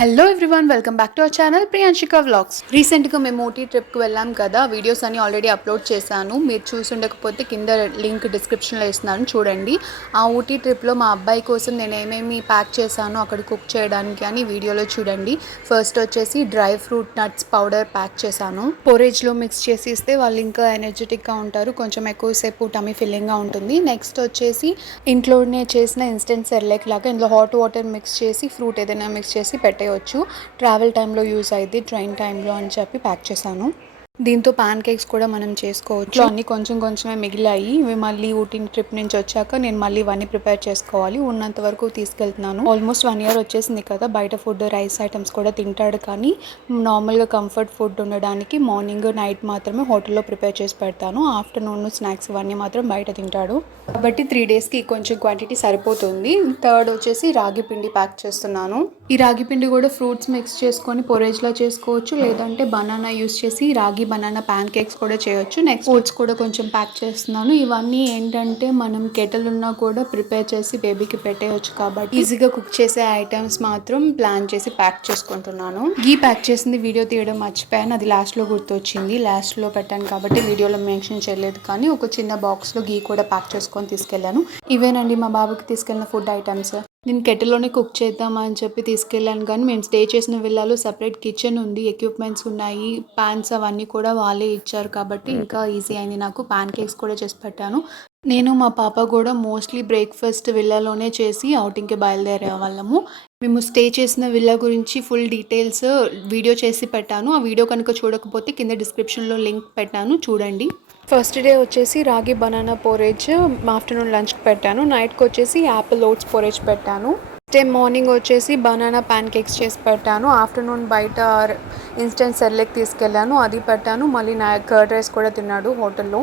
Hello everyone, welcome back to our channel Priyanshika vlogs. రీసెంట్గా మేము ఊటీ ట్రిప్కి వెళ్ళాం కదా, వీడియోస్ అన్ని ఆల్రెడీ అప్లోడ్ చేశాను. మీరు చూసి ఉండకపోతే కింద లింక్ డిస్క్రిప్షన్లో ఇస్తున్నాను, చూడండి. ఆ ఊటీ ట్రిప్లో మా అబ్బాయి కోసం నేను ఏమేమి ప్యాక్ చేశాను అక్కడ కుక్ చేయడానికి అని వీడియోలో చూడండి. ఫస్ట్ వచ్చేసి dry fruit nuts powder pack చేశాను. పోరేజ్లో మిక్స్ చేసి ఇస్తే వాళ్ళు ఇంకా ఎనర్జెటిక్గా ఉంటారు, కొంచెం ఎక్కువసేపు టమీ ఫిల్లింగ్గా ఉంటుంది. నెక్స్ట్ వచ్చేసి ఇంట్లోనే చేసిన ఇన్స్టెంట్ సెర్లాక్ లాగా ఇందులో హాట్ వాటర్ మిక్స్ చేసి ఫ్రూట్ ఏదైనా మిక్స్ చేసి పెట్టేయచ్చు. ట్రావెల్ టైంలో యూజ్ అయ్యింది, ట్రైన్ టైంలో అని చెప్పి ప్యాక్ చేశాను. దీంతో ప్యాన్ కేక్స్ కూడా మనం చేసుకోవచ్చు. అన్నీ కొంచెం కొంచెమే మిగిలాయి. ఇవి మళ్ళీ ఊటీ ట్రిప్ నుంచి వచ్చాక నేను మళ్ళీ ఇవన్నీ ప్రిపేర్ చేసుకోవాలి. ఉన్నంత వరకు తీసుకెళ్తున్నాను. ఆల్మోస్ట్ 1 year వచ్చేసింది కదా, బయట ఫుడ్ రైస్ ఐటమ్స్ కూడా తింటాడు. కానీ నార్మల్గా కంఫర్ట్ ఫుడ్ ఉండడానికి మార్నింగ్ నైట్ మాత్రమే హోటల్లో ప్రిపేర్ చేసి పెడతాను. ఆఫ్టర్నూన్ స్నాక్స్ ఇవన్నీ మాత్రం బయట తింటాడు. కాబట్టి 3 daysకి కొంచెం క్వాంటిటీ సరిపోతుంది. థర్డ్ వచ్చేసి రాగి పిండి ప్యాక్ చేస్తున్నాను. ఈ రాగి పిండి కూడా ఫ్రూట్స్ మిక్స్ చేసుకొని పొరేజ్లో చేసుకోవచ్చు, లేదంటే బనానా యూస్ చేసి రాగి బనానా ప్యాన్ కేక్స్ కూడా చేయొచ్చు. నెక్స్ట్ ఓట్స్ కూడా కొంచెం ప్యాక్ చేస్తున్నాను. ఇవన్నీ ఏంటంటే మనం కెటిల్ ఉన్నా కూడా ప్రిపేర్ చేసి బేబీకి పెట్టేయచ్చు, కాబట్టి ఈజీగా కుక్ చేసే ఐటమ్స్ మాత్రం ప్లాన్ చేసి ప్యాక్ చేసుకుంటున్నాను. గీ ప్యాక్ చేసింది వీడియో తీయడం మర్చిపోయాను, అది లాస్ట్లో గుర్తొచ్చింది. లాస్ట్లో పెట్టాను కాబట్టి వీడియోలో మెన్షన్ చేయలేదు, కానీ ఒక చిన్న బాక్స్లో గీ కూడా ప్యాక్ చేసుకొని తీసుకెళ్ళాను. ఇవేనండి మా బాబుకి తీసుకెళ్ళిన ఫుడ్ ఐటమ్స్. నేను కెటిల్లోనే కుక్ చేద్దామని చెప్పి తీసుకెళ్ళాను, కానీ మేము స్టే చేసిన విల్లాలో సపరేట్ కిచెన్ ఉంది, ఎక్విప్మెంట్స్ ఉన్నాయి, ప్యాన్స్ అవన్నీ కూడా వాళ్ళే ఇచ్చారు. కాబట్టి ఇంకా ఈజీ అయింది నాకు. ప్యాన్ కేక్స్ కూడా చేసి పెట్టాను. నేను మా పాప కూడా మోస్ట్లీ బ్రేక్ఫాస్ట్ విల్లాలోనే చేసి అవుటింగ్కి బయలుదేరే వాళ్ళము. మేము స్టే చేసిన విల్లా గురించి ఫుల్ డీటెయిల్స్ వీడియో చేసి పెట్టాను. ఆ వీడియో కనుక చూడకపోతే కింద డిస్క్రిప్షన్లో లింక్ పెట్టాను, చూడండి. ఫస్ట్ డే వచ్చేసి రాగి బనానా పోరేజ్ ఆఫ్టర్నూన్ లంచ్కి పెట్టాను. నైట్కి వచ్చేసి యాపిల్ ఓట్స్ పోరేజ్ పెట్టాను. డే మార్నింగ్ వచ్చేసి బనానా ప్యాన్ కేక్స్ చేసి పెట్టాను. ఆఫ్టర్నూన్ బయట ఇన్స్టెంట్ సెర్లాక్ తీసుకెళ్ళాను, అది పెట్టాను. మళ్ళీ కర్డ్ రైస్ కూడా తిన్నాడు హోటల్లో.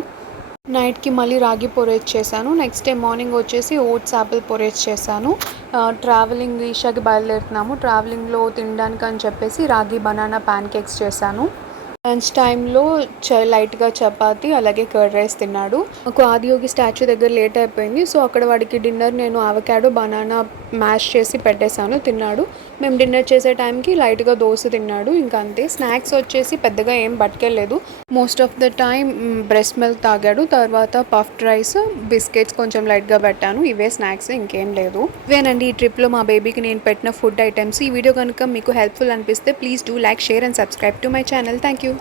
నైట్కి మళ్ళీ రాగి పొరేజ్ చేశాను. నెక్స్ట్ డే మార్నింగ్ వచ్చేసి ఓట్స్ యాపిల్ పొరేజ్ చేశాను. ట్రావెలింగ్ ఈషాకి బయలుదేరుతున్నాము. ట్రావెలింగ్లో తినడానికి అని చెప్పేసి రాగి బనానా ప్యాన్ కేక్స్ చేశాను. లంచ్ టైంలో లైట్గా చపాతి అలాగే కర్డ్ రైస్ తిన్నాడు. ఒక ఆదియోగి స్టాచ్యూ దగ్గర లేట్ అయిపోయింది, సో అక్కడ వాడికి డిన్నర్ నేను అవకాడో బనానా మ్యాష్ చేసి పెట్టేశాను, తిన్నాడు. మేము డిన్నర్ చేసే టైంకి లైట్గా దోశ తిన్నాడు, ఇంకా అంతే. స్నాక్స్ వచ్చేసి పెద్దగా ఏం పట్టుకెళ్ళలేదు. Most of the time breast milk తాగాడు. తర్వాత పఫ్డ్ రైస్, బిస్కెట్స్ కొంచెం లైట్గా పెట్టాను. ఇవే స్నాక్స్, ఇంకేం లేదు. ఇవేనండి ఈ ట్రిప్లో మా బేబీకి నేను పెట్టిన ఫుడ్ ఐటమ్స్. ఈ వీడియో కనుక మీకు హెల్ప్ఫుల్ అనిపిస్తే please do like, share and subscribe to my channel. Thank you.